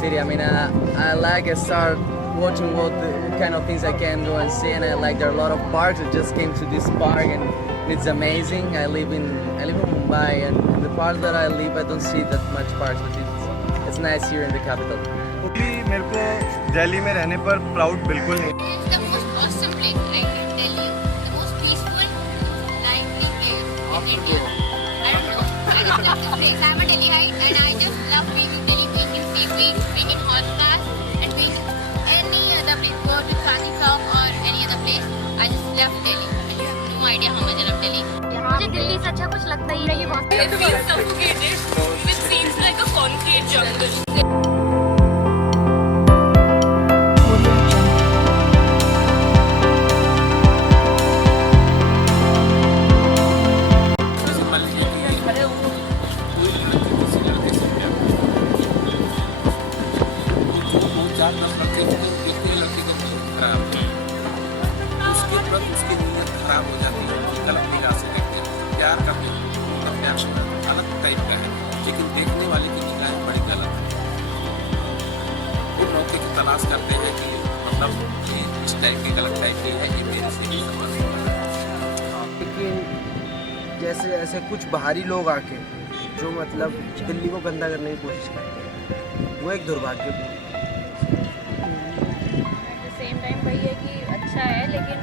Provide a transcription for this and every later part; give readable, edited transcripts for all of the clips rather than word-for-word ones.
city. I mean, I like I start watching what kind of things I can go and see, and I like there are a lot of parks. I just came to this park and it's amazing. I live in Mumbai, and in the park that I live, I don't see that much parks, but it's nice here in the capital. मेरे को दिल्ली में रहने पर proud बिल्कुल नहीं। It's the most awesome place I can tell you. The most peaceful, lively place in India. I don't know. I just love this place. I'm a Delhiite and I just love being in Delhi, being in Seaweed, being in Horseback, and being any other place. Go to Chandni Chowk or any other place. I just love Delhi. And you have no idea how much I love Delhi. मुझे दिल्ली से अच्छा कुछ लगता ही नहीं है। It feels suffocated, which seems like a concrete jungle. उसकी नीयत खराब हो जाती है, गलत निगाह से देखते हैं। प्यार का अपने आप अलग टाइप का है, लेकिन देखने वाले की निगाह बड़ी गलत है। वो मौके की तलाश करते हैं कि मतलब ये इस टाइप की गलत टाइप की है, ये मेरे से नहीं समझ। लेकिन जैसे ऐसे कुछ बाहरी लोग आके जो मतलब दिल्ली को गंदा करने की कोशिश करते हैं, वो एक दुर्भाग्यपूर्ण। सेम टाइम वही है कि अच्छा है, लेकिन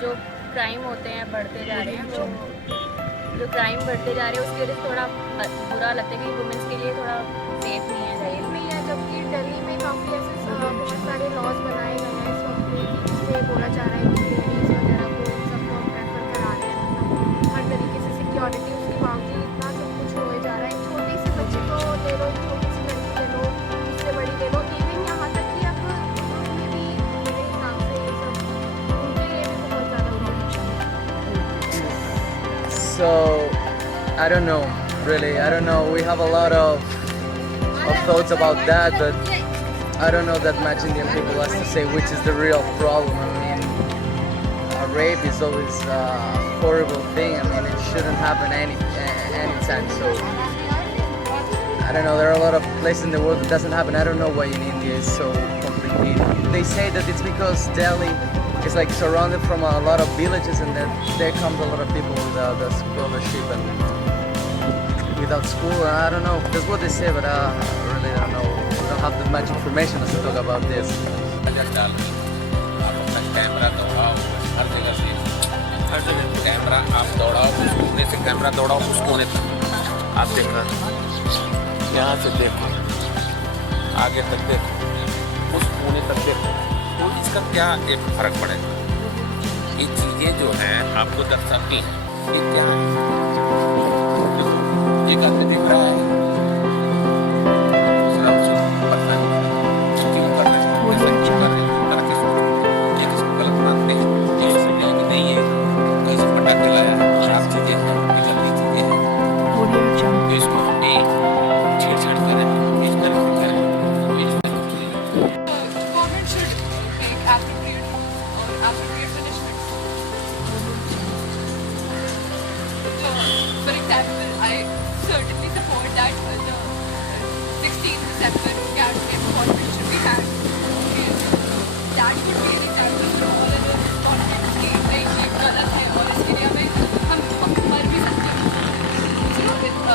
जो क्राइम होते हैं बढ़ते जा रहे हैं, जो क्राइम बढ़ते जा रहे हैं उसके लिए थोड़ा बुरा लगता है कि वुमेन्स के लिए थोड़ा सेफ नहीं है। जबकि दिल्ली में काफ़ी ऐसे बहुत सारे लॉज बनाए गए हैं इस वक्त पे, जिससे बोला जा रहा है कि लेडीज़ वगैरह को इन सबको प्रेफर करा रहे हैं। मतलब हर तरीके से सिक्योरिटी उसके बावजूद इतना सब कुछ होए जा रहा है। छोटे से बच्चे को ले लो, छोटी सी लड़की ले लो, उससे बड़ी ले लो, इवन यहाँ तक कि अब में भी मेरे हिसाब से ये सब उनके लिए भी बहुत ज़्यादा problem. So I don't know, really. I don't know. We have a lot of thoughts about that, but I don't know that much Indian people has to say which is the real problem. I mean, rape is always a horrible thing. I mean, it shouldn't happen anytime. So I don't know. There are a lot of places in the world that doesn't happen. I don't know why in India it's so complicated. They say that it's because Delhi is like surrounded from a lot of villages, and then there comes a lot of people without a scholarship and without school. I don't know. That's what they say, but I really don't know. I don't have that much information to talk about this. आप अपना camera दौड़ाओ हर जगह से, हर जगह camera आप दौड़ाओ, उस कोने से camera दौड़ाओ उस कोने तक। आप देखो, यहाँ से देखो, आगे तक देखो, उस कोने तक देखो, तो इसका क्या एक फर्क पड़ेगा? ये चीज़ें जो हैं आपको दर्शाती हैं, ये क्या है? एक आदमी दिख रहा है, दूसरा उसको पता नहीं क्यों कर रहे हैं, कैसे क्यों कर रहे हैं, करके सोचो। ये किसको गलत मानते हैं, ये सोचते हैं कि नहीं ये कहीं से पटाखे लाया, खराब चीज़ें हैं, ये गलती चीज़ें हैं, तो इसको भी छेड़छाड़ करें, इस तरह से करें, तो इस तरह से Government should take appropriate punishment. So, for example, I certainly support that the 16th December Cabinet appointment should be had. That would be an example for all other continents कि नहीं ये गलत है और इसके लिए हम मर भी सकते हैं. So,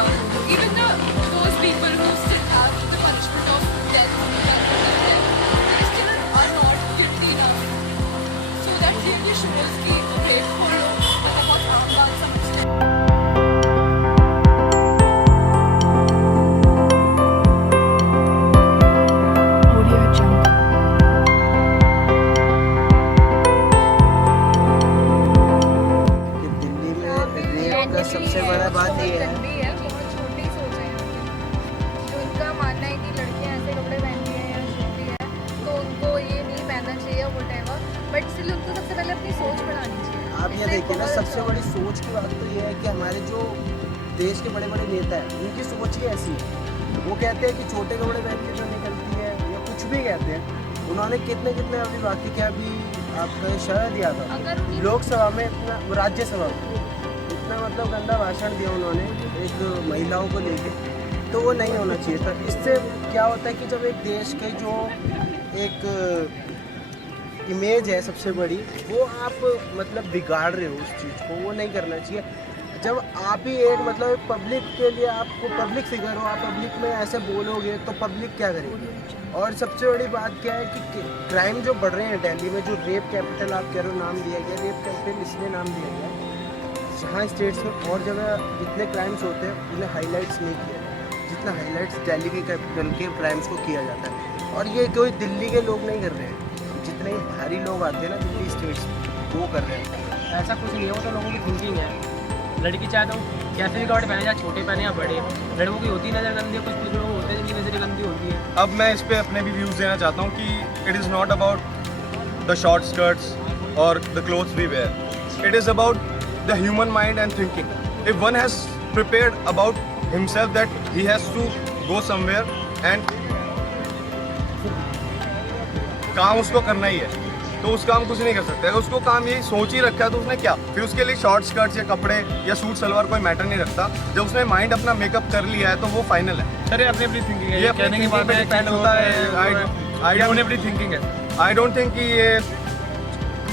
even those people who still have the punishment of death, they still are not guilty now. So that really shows कि okay, छोड़ो, बहुत आम बात समझते हैं. सबसे बड़ा बात ये है, गंदी है, बहुत छोटी सोच है यहाँ पे। जो उनका मानना है कि लड़कियाँ ऐसे कपड़े पहनती हैं या छोटी है तो उनको ये नहीं पहनना चाहिए whatever, बट इसलिए उनको सबसे पहले अपनी सोच बढ़ानी चाहिए। आप ये देखिए ना, सबसे बड़ी सोच की बात तो ये है कि हमारे जो देश के बड़े बड़े नेता हैं उनकी सोच ही ऐसी है। वो कहते हैं कि छोटे कपड़े पहन के जो निकलती है या कुछ भी कहते हैं, उन्होंने कितने अभी बाकी क्या अभी आपका शहर दिया था लोकसभा में, इतना राज्यसभा में इतना मतलब गंदा भाषण दिया उन्होंने एक महिलाओं को लेके तो वो नहीं होना चाहिए था। इससे क्या होता है कि जब एक देश के जो एक इमेज है सबसे बड़ी, वो आप मतलब बिगाड़ रहे हो उस चीज़ को, वो नहीं करना चाहिए। जब आप ही एक मतलब पब्लिक के लिए, आपको पब्लिक फिगर हो, आप पब्लिक में ऐसे बोलोगे तो पब्लिक क्या करेगी। और सबसे बड़ी बात क्या है कि क्राइम जो बढ़ रहे हैं दिल्ली में, जो रेप कैपिटल आप कह रहे हो नाम दिया गया, रेप कैपिटल इसलिए नाम दिया गया जहाँ स्टेट्स में और जगह जितने क्राइम्स होते हैं उन्हें हाईलाइट्स नहीं किया जाता जितना हाईलाइट्स दिल्ली के कैपिटल के क्राइम्स को किया जाता है। और ये कोई दिल्ली के लोग नहीं कर रहे हैं, जितने भारी लोग आते हैं ना दिल्ली स्टेट्स वो कर रहे हैं। ऐसा कुछ नहीं है, वो तो लोगों की थिंकिंग है। लड़की चाहे तो कैसे भी कपड़े पहने, चाहे छोटे पहने या बड़े, लड़कों की होती नज़र गंदी है, कुछ लोग होते हैं जिनकी नज़र गंदी होती है। अब मैं इस पे अपने भी व्यूज़ देना चाहता हूँ कि it is not about the short skirts और the clothes we wear, it is about the human mind and thinking. If one has prepared about himself that he has to go somewhere and काम उसको करना ही है, तो उस काम कुछ नहीं कर सकते। अगर उसको काम यही सोच ही रखा है तो उसने क्या, फिर उसके लिए शॉर्ट स्कर्ट्स या कपड़े या सूट सलवार कोई मैटर नहीं रखता। जब उसने माइंड अपना मेकअप कर लिया है तो वो फाइनल है। सर अपनी अपनी थिंकिंग है, ये कहने की बात है, डिपेंड होता है। अपनी अपनी थिंकिंग है। आई डोंट थिंक कि ये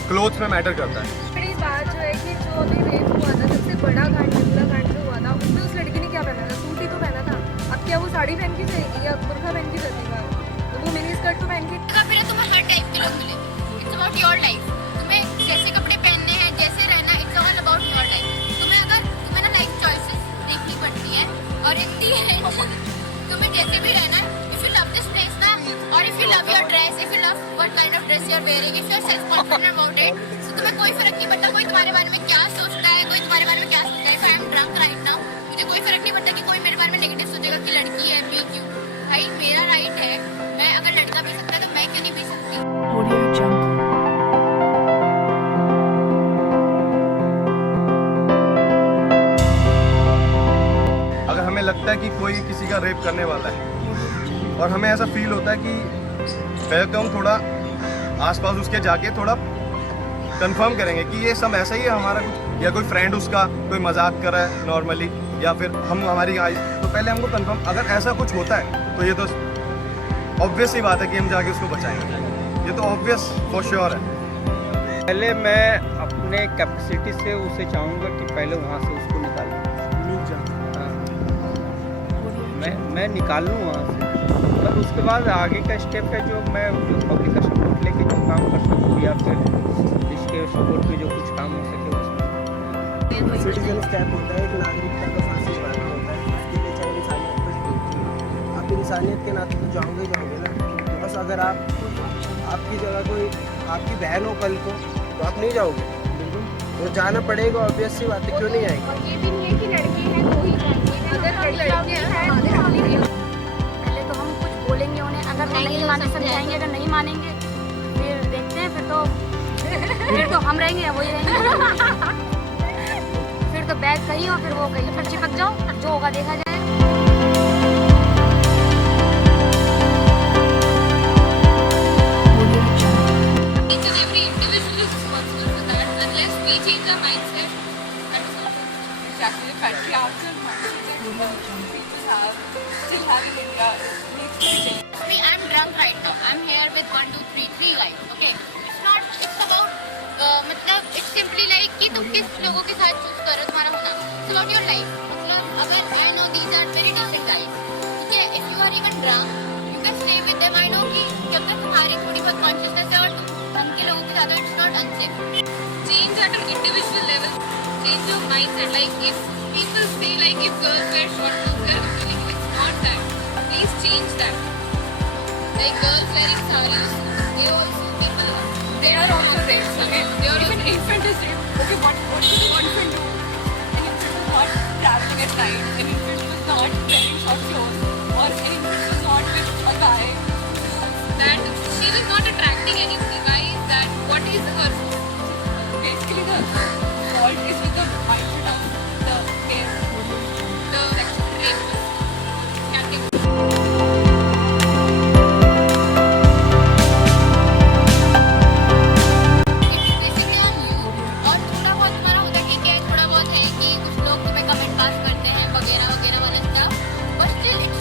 क्लोथ्स में मैटर करता है। बड़ी बात जो है कि जो अभी रेप हुआ था, सबसे बड़ा कांड जो हुआ था, उसमें उस लड़की ने क्या पहना था, सूट ही तो पहना था। अब क्या वो साड़ी पहन के जाएगी या बुर्खा पहन के चलेगा? तो वो मिनी स्कर्ट तो पहन के फिर तुम्हें हर टाइप के लोग मिले। It's about your life. तुम्हें जैसे कपड़े पहनने हैं, जैसे रहना, it's all about your life. तुम्हें ना लाइफ चॉइसेस देखनी पड़ती है और इन दी एंड तुम्हें जैसे भी रहना है। If you love this place ना, और if you love your dress, if you love what kind of dress you are wearing, if you are self confident about it, तो तुम्हें कोई फर्क नहीं पड़ता कोई तुम्हारे बारे में क्या सोचता है, कोई तुम्हारे बारे में क्या सोचता है। If I am drunk right now, मुझे कोई फर्क नहीं पड़ता कि कोई मेरे बारे में नेगेटिव सोचेगा कि लड़की है, पी क्यों। भाई मेरा राइट है, मैं अगर लड़का पी सकता है तो मैं क्यों नहीं पी सकती। Audio Jungle. अगर हमें लगता है कि कोई किसी का रेप करने वाला है और हमें ऐसा फील होता है कि पहले तो हम थोड़ा आसपास उसके जाके थोड़ा कंफर्म करेंगे कि ये सब ऐसा ही है हमारा कुछ, या कोई फ्रेंड उसका कोई मजाक कर रहा है नॉर्मली, या फिर हम हमारी आई, तो पहले हमको कंफर्म, अगर ऐसा कुछ होता है तो ये तो ऑब्वियस ही बात है कि हम जाके उसको बचाएंगे। ये तो ऑब्वियस फॉर श्योर है। पहले मैं अपने कैपेसिटी से उसे चाहूँगा कि पहले वहाँ से उसको निकालूँ। मैं निकाल लूँ वहाँ से, पर उसके बाद आगे का स्टेप है जो मैं पब्लिक का सपोर्ट लेके जो काम कर सकूँ, या फिर इसके सपोर्ट में जो कुछ काम हो सके उसमें। सिटीजन स्टेप होता है, एक नागरिकता का फांसी लगाना होता है, उसके लिए चाहे इंसानियत पर होती है। आप इंसानियत के नाते तो जाओगे ना। बस अगर आपकी जगह कोई आपकी बहन हो कल को, तो आप नहीं जाओगे, तो जाना पड़ेगा, ऑब्वियस सी बात है, क्यों नहीं आएगी। और ये भी नहीं है कि लड़की है तो ही जाएंगे, अगर लड़की है पहले तो हम कुछ बोलेंगे उन्हें, अगर वो नहीं माने समझाएंगे, अगर नहीं मानेंगे फिर देखते हैं, फिर तो हम रहेंगे या वही रहेंगे। फिर तो बैग कहीं और फिर वो कहीं, फिर चिपक जाओ, जो होगा देखा जाए। Each and every individual is responsible for that. Unless we change our mindset, that is not possible. Exactly, the patriarchal mindset that people have, still have in India needs to be changed. See, I'm drunk right now. I'm here with 1, 2, 3, 3 guys. Okay, it's about मतलब it's simply like कि तुम किस लोगों के साथ choose कर रहे हो तुम्हारा होना. It's about your life. मतलब अगर I know these are very decent guys. ठीक है, if you are even drunk, you can stay with them. I know कि जब तक तुम्हारी थोड़ी बहुत consciousness है और तुम ढंग के लोगों के साथ हो, it's not unsafe. Change at an individual level. Change your mindset. Like if people say like if girls wear short clothes, they are feeling it's not that. Please change that. Like girls wearing sarees, they also people. They are also raped. Okay, they are even infant is raped. Okay, what should an infant do? An infant was not traveling at night. An infant was not wearing short clothes, or an infant was not with a guy. That she was not attracting anybody. Why is that? What is her fault? Basically, the fault is with the mindset of the parents. The sexual rape category. Still, it's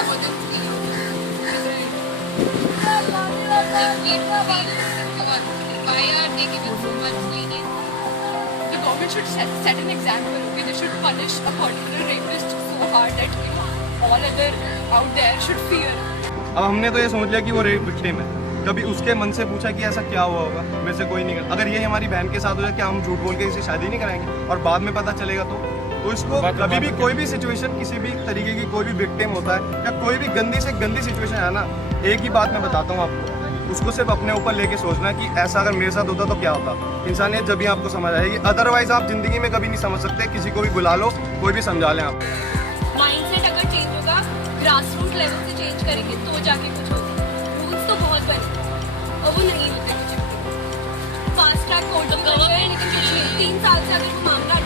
Yeah, but then if we feel insecure, why are they giving so much leniency? The government should set an example. Okay, they should punish a particular rapist so hard that all other out there should fear. अब हमने तो ये समझ लिया कि वो rape victim है, कभी उसके मन से पूछा कि ऐसा क्या हुआ होगा, मेरे से कोई नहीं कर। अगर ये हमारी बहन के साथ हो जाए, क्या हम झूठ बोल के इसे शादी नहीं कराएंगे और बाद में पता चलेगा तो इसको कभी भी कोई भी सिचुएशन, किसी भी तरीके की कोई भी विक्टिम होता है या कोई भी गंदी से गंदी सिचुएशन है ना, एक ही बात मैं बताता हूँ आपको, उसको सिर्फ अपने ऊपर लेके सोचना है कि ऐसा अगर मेरे साथ होता तो क्या होता। इंसानियत जब भी आपको समझ आएगी, अदरवाइज आप जिंदगी में कभी नहीं समझ सकते। किसी को भी बुला लो, कोई भी समझा लें आप। माइंडसेट अगर चेंज होगा, ग्रास रूट लेवल से चेंज करेंगे तो जाके कुछ होगा। रूल्स तो बहुत बने और वो नहीं होते कुछ। फास्ट ट्रैक कोर्ट लेकिन 3 साल से अगर वो मामला